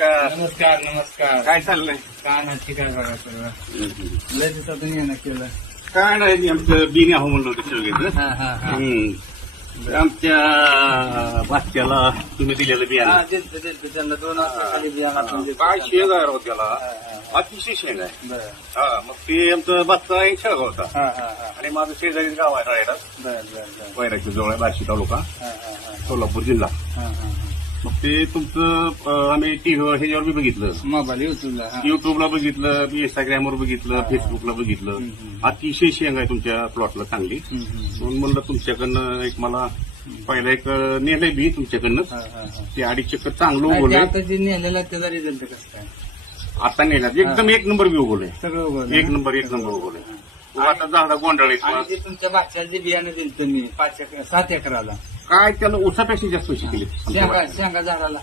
नमस्कार. नमस्कार नमस्कार. काय चाललंय? काय नाही ठीक आहे बघा सगळं. लय दिवसातून येणं केलं. काय नाही, आमचं बिनी आहो म्हणलं होतं शेवग्याचं. हा हा हा. आमच्या भाच्याला तुम्ही दिलेलं बियाणं दिलतं त्यांना 2 वाजता खाली बियाणं आपण दिलं. काय शेंग आहे राव त्याला, हा, हा. अतिशय शेंग आहे. बरं. हा, मग ते आमचं भातचा एक शेळगाव होता हा हा हा. आणि माझं शेजारी गाव आहे रायडा, बरं बरं बरं. वैराच्या जवळ आहे, बार्शी तालुका, हा हा हा. सोलापूर जिल्हा. हा हा हा. मग ते तुमचं आम्ही टीव्ही ह्याच्यावर बी बघितलं, मोबाईल युट्यूबला. हा. युट्यूबला बघितलं, इंस्टाग्रामवर बघितलं, फेसबुकला बघितलं. अतिशय शेंग आहे तुमच्या प्लॉटला चांगली. म्हणून म्हणलं तुमच्याकडनं एक मला पहिला एक नेलंय बी तुमच्याकडनं. हा हा हा. ते 2.5 चक्कर चांगलं नाही, ते उगवलंय. आता जे नेलेला त्याचा रिझल्ट कसं काय? आता नेण्यात एकदम 1 नंबर बी उगवलंय. सगळं उगवलं. 1 नंबर उगवलंय. मग आता झाडा गोंधळ आणि ते तुमच्या भाच्याला जे बियाणं दिलं मी 7 एकराला, काय त्याला उसापेक्षा जास्त पैसे केले शेंगा झाडाला